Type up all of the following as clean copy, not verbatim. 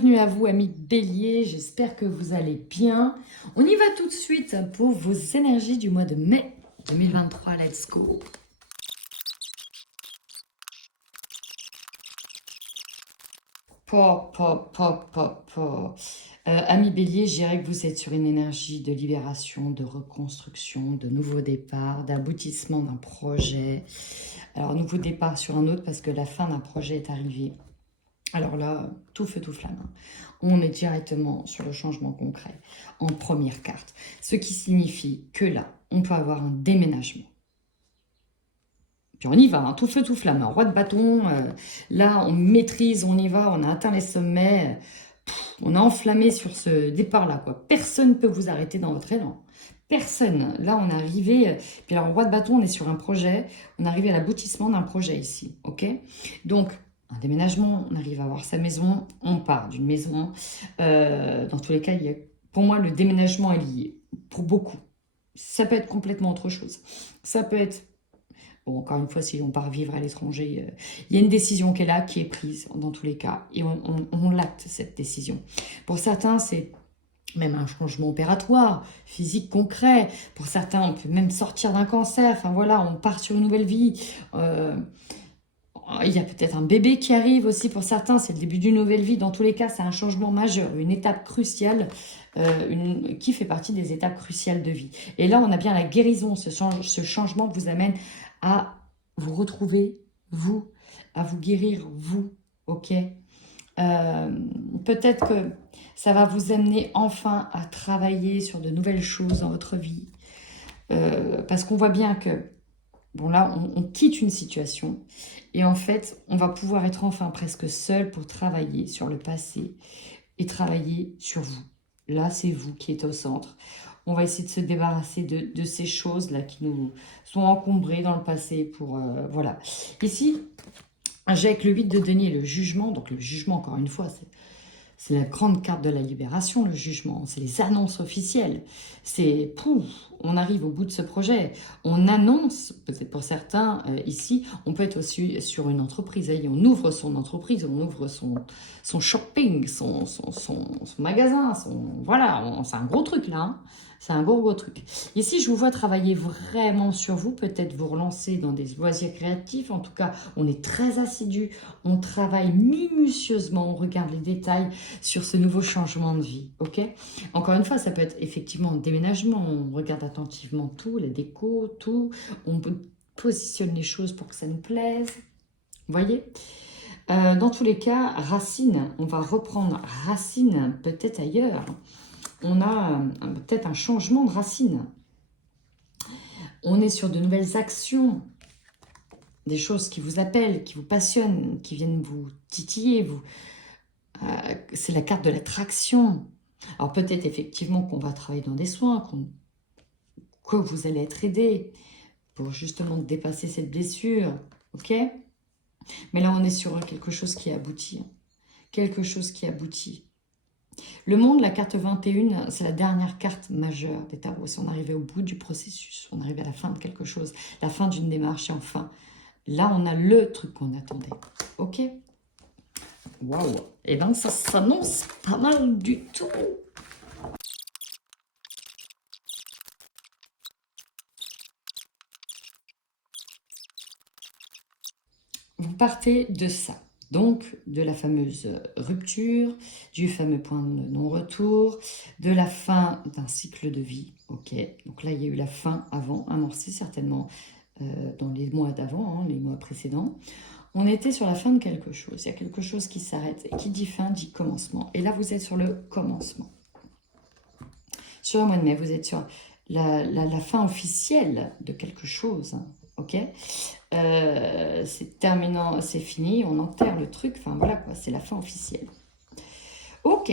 bienvenue à vous amis Bélier, j'espère que vous allez bien. On y va tout de suite pour vos énergies du mois de mai 2023, let's go. Pop, pop, pop, pop, pop. Amis Bélier, je dirais que vous êtes sur une énergie de libération, de reconstruction, de nouveau départ, d'aboutissement d'un projet. Alors, nouveau départ sur un autre parce que la fin d'un projet est arrivée. Alors là, tout feu, tout flamme. On est directement sur le changement concret en première carte. Ce qui signifie que là, on peut avoir un déménagement. Puis on y va, hein, tout feu, tout flamme. Un roi de bâton, là, on maîtrise, on y va, on a atteint les sommets. On a enflammé sur ce départ-là, quoi. Personne ne peut vous arrêter dans votre élan. Personne. Là, on est arrivé... Puis alors, roi de bâton, on est sur un projet. On est arrivé à l'aboutissement d'un projet ici, ok? Donc, un déménagement, on arrive à avoir sa maison, on part d'une maison. Dans tous les cas, pour moi, le déménagement est lié. Pour beaucoup. Ça peut être complètement autre chose. Ça peut être... Bon, encore une fois, si on part vivre à l'étranger, il y a une décision qui est là, qui est prise dans tous les cas. Et on l'acte, cette décision. Pour certains, c'est même un changement opératoire, physique, concret. Pour certains, on peut même sortir d'un cancer. Enfin voilà, on part sur une nouvelle vie. Il y a peut-être un bébé qui arrive aussi pour certains, c'est le début d'une nouvelle vie. Dans tous les cas, c'est un changement majeur, une étape cruciale qui fait partie des étapes cruciales de vie. Et là, on a bien la guérison. Ce changement vous amène à vous retrouver, vous, à vous guérir, vous, ok? Peut-être que ça va vous amener enfin à travailler sur de nouvelles choses dans votre vie. Parce qu'on voit bien que, bon là, on quitte une situation et en fait, on va pouvoir être enfin presque seul pour travailler sur le passé et travailler sur vous. Là, c'est vous qui êtes au centre. On va essayer de se débarrasser de ces choses-là qui nous sont encombrées dans le passé pour... voilà. Ici, j'ai avec le 8 de denier le jugement. Donc le jugement, encore une fois, c'est la grande carte de la libération, le jugement. C'est les annonces officielles. C'est, pouf, on arrive au bout de ce projet. On annonce, peut-être pour certains, ici, on peut être aussi sur une entreprise. On ouvre son entreprise, on ouvre son shopping, son magasin. Voilà, c'est un gros truc là. Hein. C'est un gros truc. Ici, je vous vois travailler vraiment sur vous, peut-être vous relancer dans des loisirs créatifs. En tout cas, on est très assidu, on travaille minutieusement, on regarde les détails sur ce nouveau changement de vie, ok? Encore une fois, ça peut être effectivement un déménagement, on regarde attentivement tout, les décos, tout, on positionne les choses pour que ça nous plaise, vous voyez? Dans tous les cas, racine, on va reprendre racine peut-être ailleurs, on a peut-être un changement de racine, on est sur de nouvelles actions, des choses qui vous appellent, qui vous passionnent, qui viennent vous titiller, c'est la carte de l'attraction. Alors peut-être effectivement qu'on va travailler dans des soins, que vous allez être aidé pour justement dépasser cette blessure, ok? Mais là on est sur quelque chose qui aboutit, quelque chose qui aboutit. Le monde, la carte 21, c'est la dernière carte majeure des tarots. Si on arrivait au bout du processus, on arrivait à la fin de quelque chose, la fin d'une démarche et enfin, là on a le truc qu'on attendait, ok? Waouh! Et bien ça s'annonce pas mal du tout. Vous partez de ça, donc de la fameuse rupture, du fameux point de non-retour, de la fin d'un cycle de vie, ok? Donc là, il y a eu la fin avant, amorcée certainement dans les mois d'avant, hein, les mois précédents. On était sur la fin de quelque chose, il y a quelque chose qui s'arrête, et qui dit fin dit commencement. Et là, vous êtes sur le commencement. Sur le mois de mai, vous êtes sur la fin officielle de quelque chose, hein, ok? C'est terminant, c'est fini, on enterre le truc, enfin voilà quoi, c'est la fin officielle. Ok,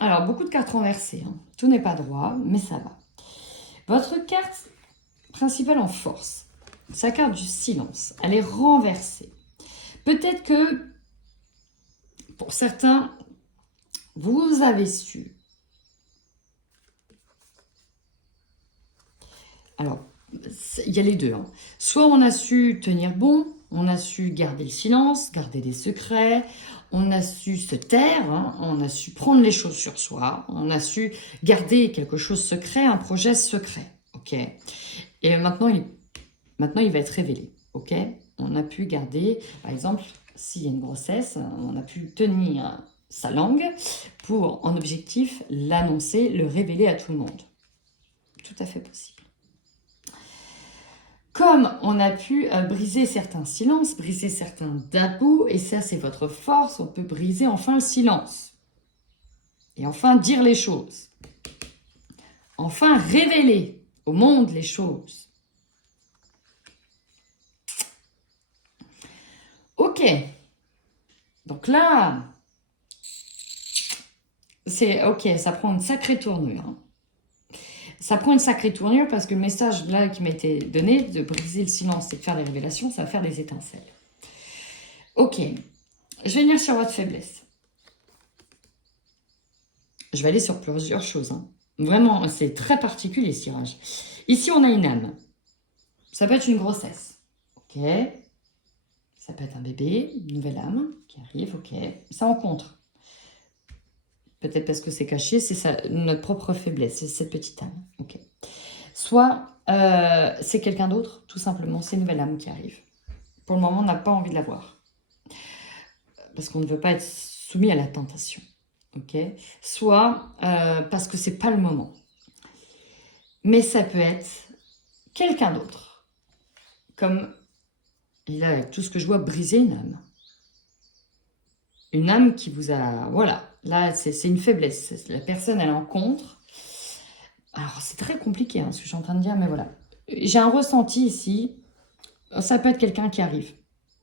alors beaucoup de cartes renversées, hein. Tout n'est pas droit, mais ça va. Votre carte principale en force, sa carte du silence, elle est renversée. Peut-être que pour certains, vous avez su. Alors, il y a les deux. Hein. Soit on a su tenir bon, on a su garder le silence, garder des secrets, on a su se taire, hein, on a su prendre les choses sur soi, on a su garder quelque chose secret, un projet secret, ok. Et maintenant, il va être révélé, ok. On a pu garder, par exemple, s'il y a une grossesse, on a pu tenir sa langue pour, en objectif, l'annoncer, le révéler à tout le monde. Tout à fait possible. Comme on a pu briser certains silences, briser certains tabous, et ça c'est votre force, on peut briser enfin le silence. Et enfin dire les choses. Enfin révéler au monde les choses. Ok. Donc là, c'est ok, ça prend une sacrée tournure. Hein. Ça prend une sacrée tournure parce que le message là qui m'a été donné, de briser le silence et de faire des révélations, ça va faire des étincelles. Ok, je vais venir sur votre faiblesse. Je vais aller sur plusieurs choses. Hein. Vraiment, c'est très particulier ce tirage. Ici, on a une âme. Ça peut être une grossesse. Ok. Ça peut être un bébé, une nouvelle âme qui arrive. Ok. Ça en contre. Peut-être parce que c'est caché, c'est notre propre faiblesse, c'est cette petite âme. Ok. Soit c'est quelqu'un d'autre, tout simplement, c'est une nouvelle âme qui arrive. Pour le moment, on n'a pas envie de la voir. Parce qu'on ne veut pas être soumis à la tentation. Ok. Soit parce que c'est pas le moment. Mais ça peut être quelqu'un d'autre. Comme, et là, avec tout ce que je vois, briser une âme. Une âme qui vous a... Voilà, là, c'est une faiblesse. La personne, elle en contre. Alors, c'est très compliqué, hein, ce que je suis en train de dire, mais voilà. J'ai un ressenti ici. Ça peut être quelqu'un qui arrive.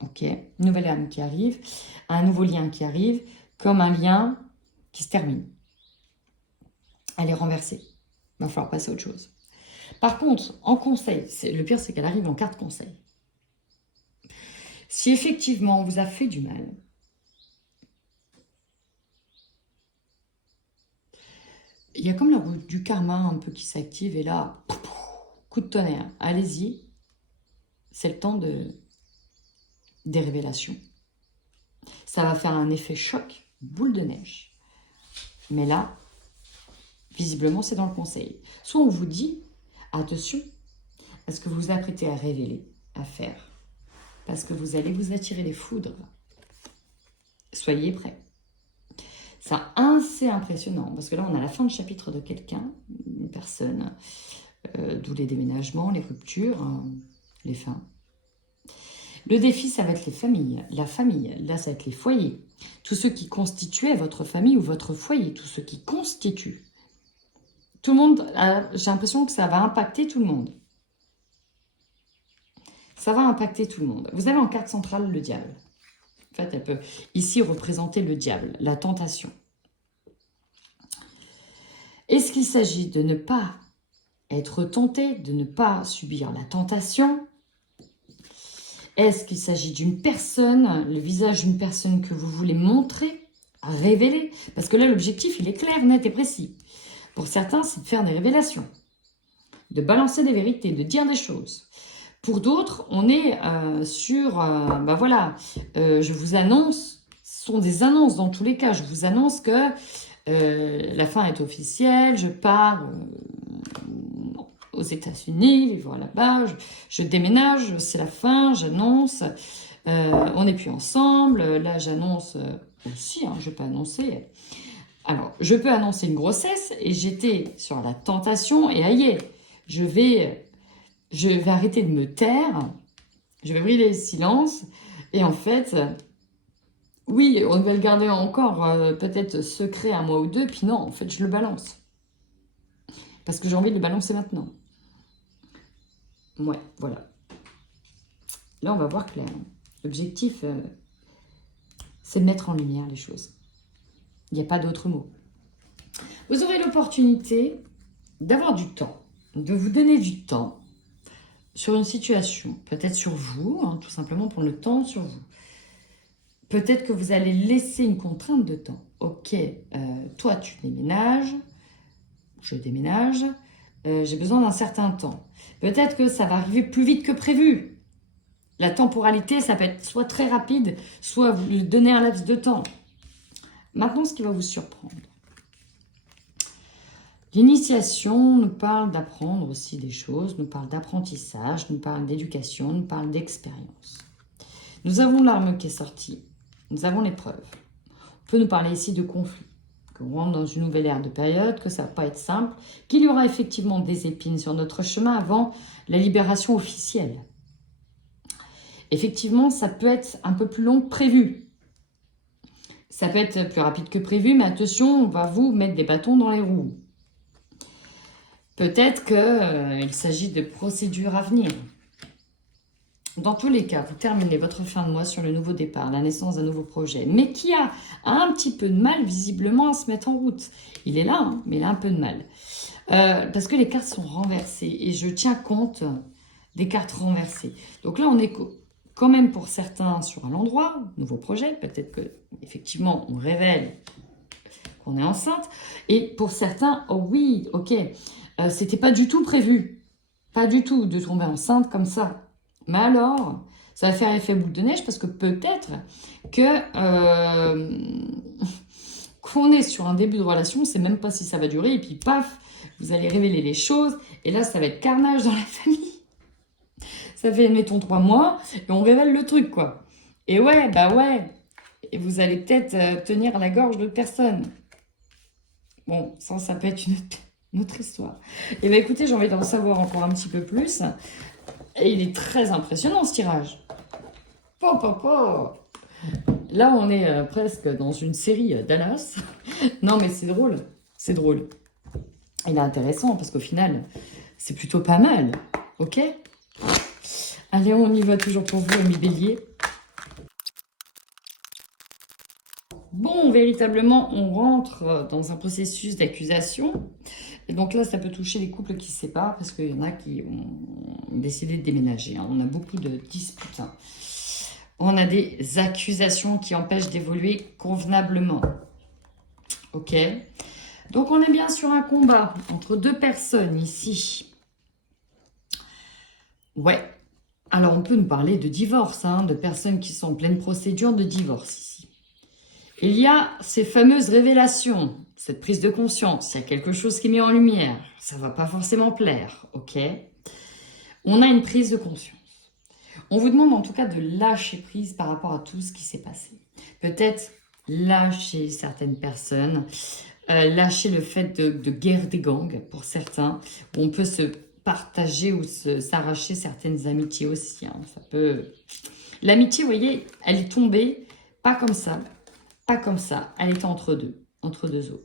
Ok, une nouvelle âme qui arrive. Un nouveau lien qui arrive. Comme un lien qui se termine. Elle est renversée. Il va falloir passer à autre chose. Par contre, en conseil, le pire, c'est qu'elle arrive en carte conseil. Si effectivement, on vous a fait du mal, il y a comme la roue du karma un peu qui s'active et là, coup de tonnerre, allez-y. C'est le temps des révélations. Ça va faire un effet choc, boule de neige. Mais là, visiblement, c'est dans le conseil. Soit on vous dit, attention à ce que vous vous apprêtez à révéler, à faire. Parce que vous allez vous attirer les foudres. Soyez prêts. C'est assez impressionnant, parce que là, on a la fin de chapitre de quelqu'un, une personne, d'où les déménagements, les ruptures, les fins. Le défi, ça va être les familles, la famille, là, ça va être les foyers. Tous ceux qui constituaient votre famille ou votre foyer, tous ceux qui constituent. Tout le monde, j'ai l'impression que ça va impacter tout le monde. Ça va impacter tout le monde. Vous avez en carte centrale le diable. En fait, elle peut ici représenter le diable, la tentation. Est-ce qu'il s'agit de ne pas être tenté, de ne pas subir la tentation? Est-ce qu'il s'agit d'une personne, le visage d'une personne que vous voulez montrer, révéler? Parce que là, l'objectif, il est clair, net et précis. Pour certains, c'est de faire des révélations, de balancer des vérités, de dire des choses. Pour d'autres, on est sur, ben voilà, je vous annonce, ce sont des annonces dans tous les cas, je vous annonce que la fin est officielle, je pars aux États-Unis, vivre là-bas, je déménage, c'est la fin, j'annonce, on n'est plus ensemble, là j'annonce aussi, hein, je peux annoncer. Alors, je peux annoncer une grossesse et j'étais sur la tentation et aïe, je vais arrêter de me taire, je vais briser le silence et en fait, oui, on va le garder encore peut-être secret un mois ou deux, puis non, en fait, je le balance. Parce que j'ai envie de le balancer maintenant. Ouais, voilà. Là, on va voir clair. L'objectif, c'est de mettre en lumière les choses. Il n'y a pas d'autre mot. Vous aurez l'opportunité d'avoir du temps, de vous donner du temps sur une situation, peut-être sur vous, hein, tout simplement prendre le temps sur vous. Peut-être que vous allez laisser une contrainte de temps. Ok, toi tu déménages, je déménage, j'ai besoin d'un certain temps. Peut-être que ça va arriver plus vite que prévu. La temporalité, ça peut être soit très rapide, soit vous lui donnez un laps de temps. Maintenant, ce qui va vous surprendre. L'initiation nous parle d'apprendre aussi des choses, nous parle d'apprentissage, nous parle d'éducation, nous parle d'expérience. Nous avons l'arme qui est sortie, nous avons l'épreuve. On peut nous parler ici de conflit, qu'on rentre dans une nouvelle ère de période, que ça ne va pas être simple, qu'il y aura effectivement des épines sur notre chemin avant la libération officielle. Effectivement, ça peut être un peu plus long que prévu. Ça peut être plus rapide que prévu, mais attention, on va vous mettre des bâtons dans les roues. Peut-être qu'il s'agit de procédures à venir. Dans tous les cas, vous terminez votre fin de mois sur le nouveau départ, la naissance d'un nouveau projet, mais qui a un petit peu de mal visiblement à se mettre en route. Il est là, hein, mais il a un peu de mal. Parce que les cartes sont renversées et je tiens compte des cartes renversées. Donc là, on est quand même pour certains sur un endroit, nouveau projet, peut-être que effectivement on révèle qu'on est enceinte. Et pour certains, oh oui, ok, c'était pas du tout prévu, pas du tout de tomber enceinte comme ça. Mais alors, ça va faire effet boule de neige parce que peut-être que qu'on est sur un début de relation, on ne sait même pas si ça va durer, et puis paf, vous allez révéler les choses, et là, ça va être carnage dans la famille. Ça fait, admettons, 3 mois, et on révèle le truc, quoi. Et ouais, bah ouais, et vous allez peut-être tenir la gorge de personne. Bon, ça peut être une autre histoire. Et bien écoutez, j'ai envie d'en savoir encore un petit peu plus. Et il est très impressionnant ce tirage. Là, on est presque dans une série Dallas. Non, mais c'est drôle. C'est drôle. Il est intéressant parce qu'au final, c'est plutôt pas mal. Ok? Allez, on y va toujours pour vous, amis bélier. Bon, véritablement, on rentre dans un processus d'accusation. Et donc là, ça peut toucher les couples qui se séparent parce qu'il y en a qui ont décidé de déménager. Hein. On a beaucoup de disputes. Hein. On a des accusations qui empêchent d'évoluer convenablement. Ok? Donc, on est bien sur un combat entre deux personnes ici. Ouais. Alors, on peut nous parler de divorce, hein, de personnes qui sont en pleine procédure de divorce ici. Il y a ces fameuses révélations, cette prise de conscience. Il y a quelque chose qui est mis en lumière. Ça ne va pas forcément plaire, ok? On a une prise de conscience. On vous demande en tout cas de lâcher prise par rapport à tout ce qui s'est passé. Peut-être lâcher certaines personnes, lâcher le fait de guerre des gangs pour certains, où on peut se partager ou s'arracher certaines amitiés aussi. Hein. Ça peut... L'amitié, vous voyez, elle est tombée, pas comme ça, pas comme ça. Elle était entre deux eaux.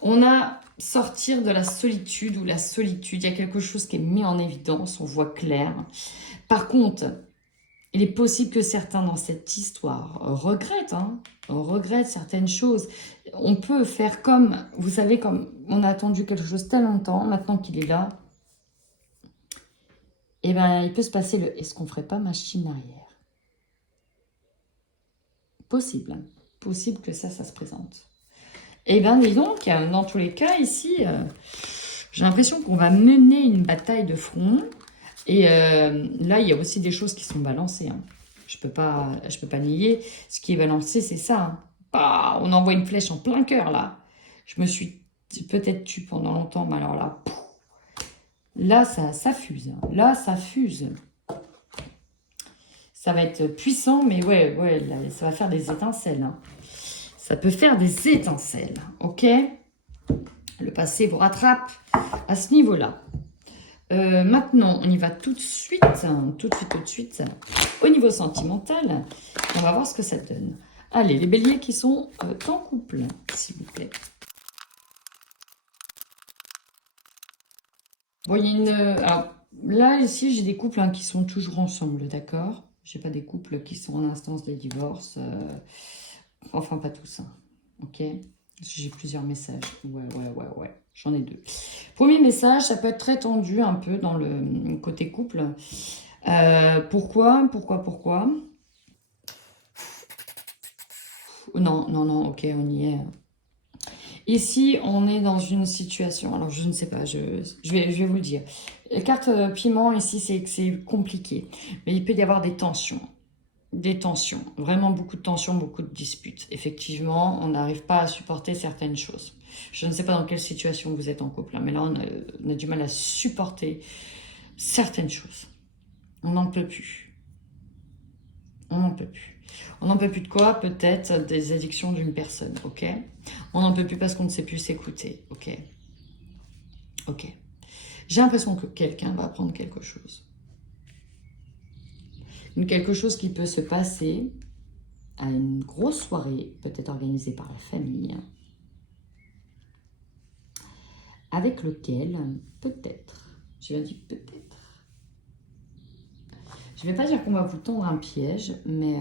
On a sortir de la solitude ou la solitude. Il y a quelque chose qui est mis en évidence, on voit clair. Par contre, il est possible que certains dans cette histoire regrettent, hein, regrettent certaines choses. On peut faire comme, vous savez, comme on a attendu quelque chose tellement longtemps, maintenant qu'il est là, eh ben, il peut se passer le « est-ce qu'on ne ferait pas machine arrière ?» Possible, hein, possible que ça se présente. Eh bien, dis donc, dans tous les cas, ici, j'ai l'impression qu'on va mener une bataille de front. Et là, il y a aussi des choses qui sont balancées. Hein. Je peux pas nier. Ce qui est balancé, c'est ça. Hein. Bah, on envoie une flèche en plein cœur, là. Je me suis peut-être tue pendant longtemps, mais alors là, là, ça fuse. Hein. Là, ça fuse. Ça va être puissant, mais ouais, là, ça va faire des étincelles. Hein. Ça peut faire des étincelles, ok? Le passé vous rattrape à ce niveau-là. Maintenant, on y va tout de suite, au niveau sentimental. On va voir ce que ça donne. Allez, les béliers qui sont en couple, s'il vous plaît. Bon, il y a une... alors, là, ici, j'ai des couples hein, qui sont toujours ensemble, d'accord? J'ai pas des couples qui sont en instance de divorce. Enfin, pas tous, hein, ok? J'ai plusieurs messages. Ouais. J'en ai 2. Premier message, ça peut être très tendu un peu dans le côté couple. Pourquoi Non, ok, on y est. Ici, on est dans une situation, alors je ne sais pas, je vais vous le dire. La carte piment, ici, c'est que c'est compliqué. Mais il peut y avoir des tensions, vraiment beaucoup de tensions, beaucoup de disputes. Effectivement, on n'arrive pas à supporter certaines choses. Je ne sais pas dans quelle situation vous êtes en couple, hein, mais là, on a du mal à supporter certaines choses. On n'en peut plus. On n'en peut plus. On n'en peut plus de quoi? Peut-être des addictions d'une personne, ok? On n'en peut plus parce qu'on ne sait plus s'écouter, ok? Ok. J'ai l'impression que quelqu'un va apprendre quelque chose. Quelque chose qui peut se passer à une grosse soirée, peut-être organisée par la famille, avec lequel, peut-être, je viens de dire peut-être, je ne vais pas dire qu'on va vous tendre un piège, mais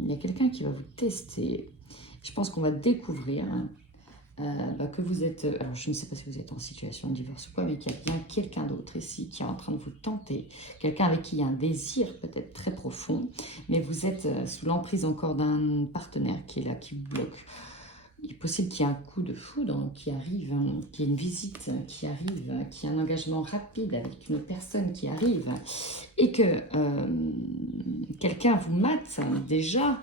il y a quelqu'un qui va vous tester. Je pense qu'on va découvrir que vous êtes... alors, je ne sais pas si vous êtes en situation de divorce ou quoi, mais qu'il y a bien quelqu'un d'autre ici qui est en train de vous tenter. Quelqu'un avec qui il y a un désir peut-être très profond, mais vous êtes sous l'emprise encore d'un partenaire qui est là, qui vous bloque. Il est possible qu'il y ait un coup de foudre qui arrive, qu'il y ait une visite qui arrive, qu'il y ait un engagement rapide avec une autre personne qui arrive et que quelqu'un vous mate déjà.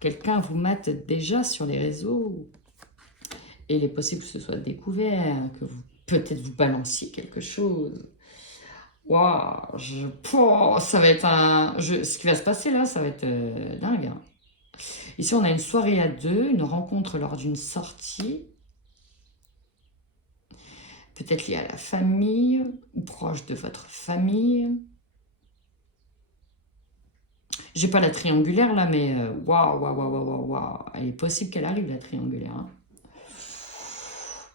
Quelqu'un vous mate déjà sur les réseaux. Et il est possible que ce soit découvert, que vous peut-être vous balanciez quelque chose. Waouh, ça va être ce qui va se passer là, ça va être dingue. Hein. Ici, on a une soirée à deux, une rencontre lors d'une sortie. Peut-être liée à la famille, ou proche de votre famille. J'ai pas la triangulaire là, mais waouh, waouh, waouh, waouh, waouh. Il est possible qu'elle arrive la triangulaire. Hein.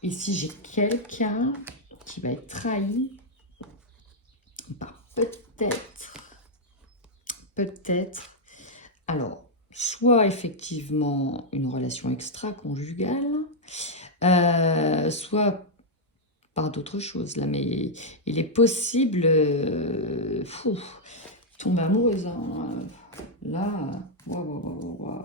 Ici, j'ai quelqu'un qui va être trahi par peut-être, alors, soit effectivement une relation extra-conjugale, soit par d'autres choses, là, mais il est possible, tomber amoureuse, hein, là, waouh,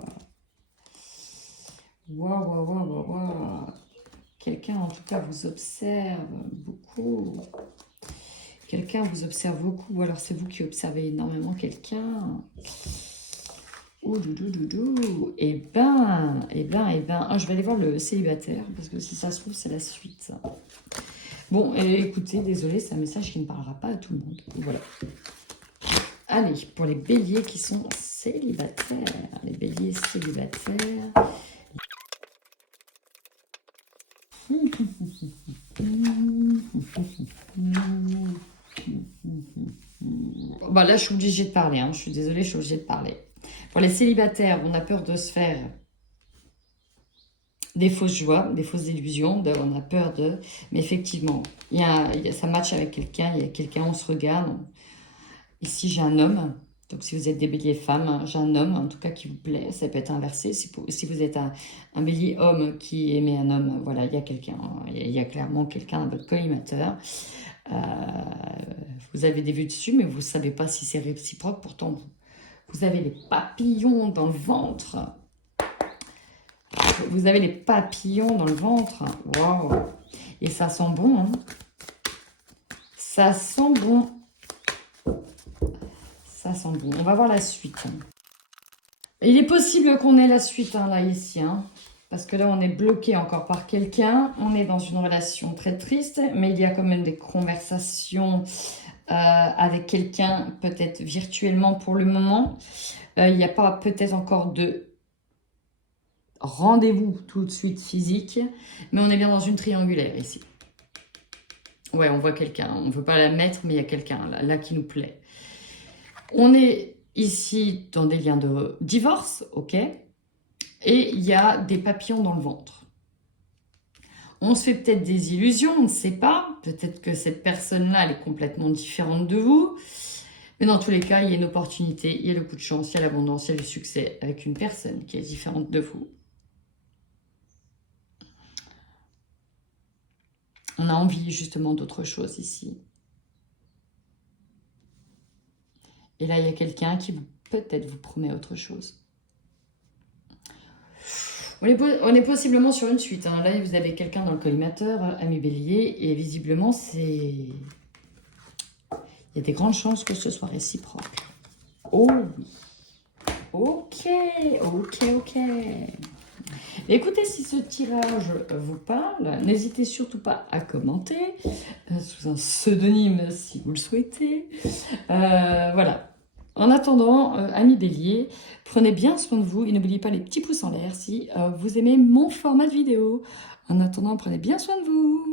quelqu'un en tout cas vous observe beaucoup. Quelqu'un vous observe beaucoup, ou alors c'est vous qui observez énormément quelqu'un. Ouh, doudou. Je vais aller voir le célibataire, parce que si ça se trouve, c'est la suite. Bon, écoutez, désolé, c'est un message qui ne parlera pas à tout le monde. Voilà. Allez, pour les béliers qui sont célibataires. Les béliers célibataires. Bon, là, je suis obligée de parler. Hein. Je suis désolée, je suis obligée de parler. Pour les célibataires, on a peur de se faire des fausses joies, des fausses illusions. On a peur de... Mais effectivement, ça match avec quelqu'un. Il y a quelqu'un, on se regarde. Ici, j'ai un homme. Donc, si vous êtes des béliers femmes, j'ai un homme, en tout cas, qui vous plaît. Ça peut être inversé. Si vous êtes un bélier homme qui aimait un homme, voilà, il y a quelqu'un. Il y a clairement quelqu'un dans votre collimateur. Vous avez des vues dessus, mais vous ne savez pas si c'est réciproque. Pourtant, vous avez les papillons dans le ventre. Vous avez les papillons dans le ventre. Waouh! Et ça sent bon. Hein. Ça sent bon. Ça sent bon. On va voir la suite. Il est possible qu'on ait la suite, hein, là, ici. Hein, parce que là, on est bloqué encore par quelqu'un. On est dans une relation très triste. Mais il y a quand même des conversations avec quelqu'un, peut-être virtuellement pour le moment. Il n'y a pas peut-être encore de rendez-vous tout de suite physique. Mais on est bien dans une triangulaire ici. Ouais, on voit quelqu'un. On ne veut pas la mettre, mais il y a quelqu'un là qui nous plaît. On est ici dans des liens de divorce, ok? Et il y a des papillons dans le ventre. On se fait peut-être des illusions, on ne sait pas. Peut-être que cette personne-là, elle est complètement différente de vous. Mais dans tous les cas, il y a une opportunité, il y a le coup de chance, il y a l'abondance, il y a le succès avec une personne qui est différente de vous. On a envie justement d'autre chose ici. Et là, il y a quelqu'un qui peut-être vous promet autre chose. On est possiblement sur une suite. Hein. Là, vous avez quelqu'un dans le collimateur, ami Bélier, et visiblement, il y a des grandes chances que ce soit réciproque. Oh oui. Ok, ok, ok. Écoutez, si ce tirage vous parle, n'hésitez surtout pas à commenter, sous un pseudonyme si vous le souhaitez. Voilà. En attendant, amis Bélier, prenez bien soin de vous et n'oubliez pas les petits pouces en l'air si vous aimez mon format de vidéo. En attendant, prenez bien soin de vous.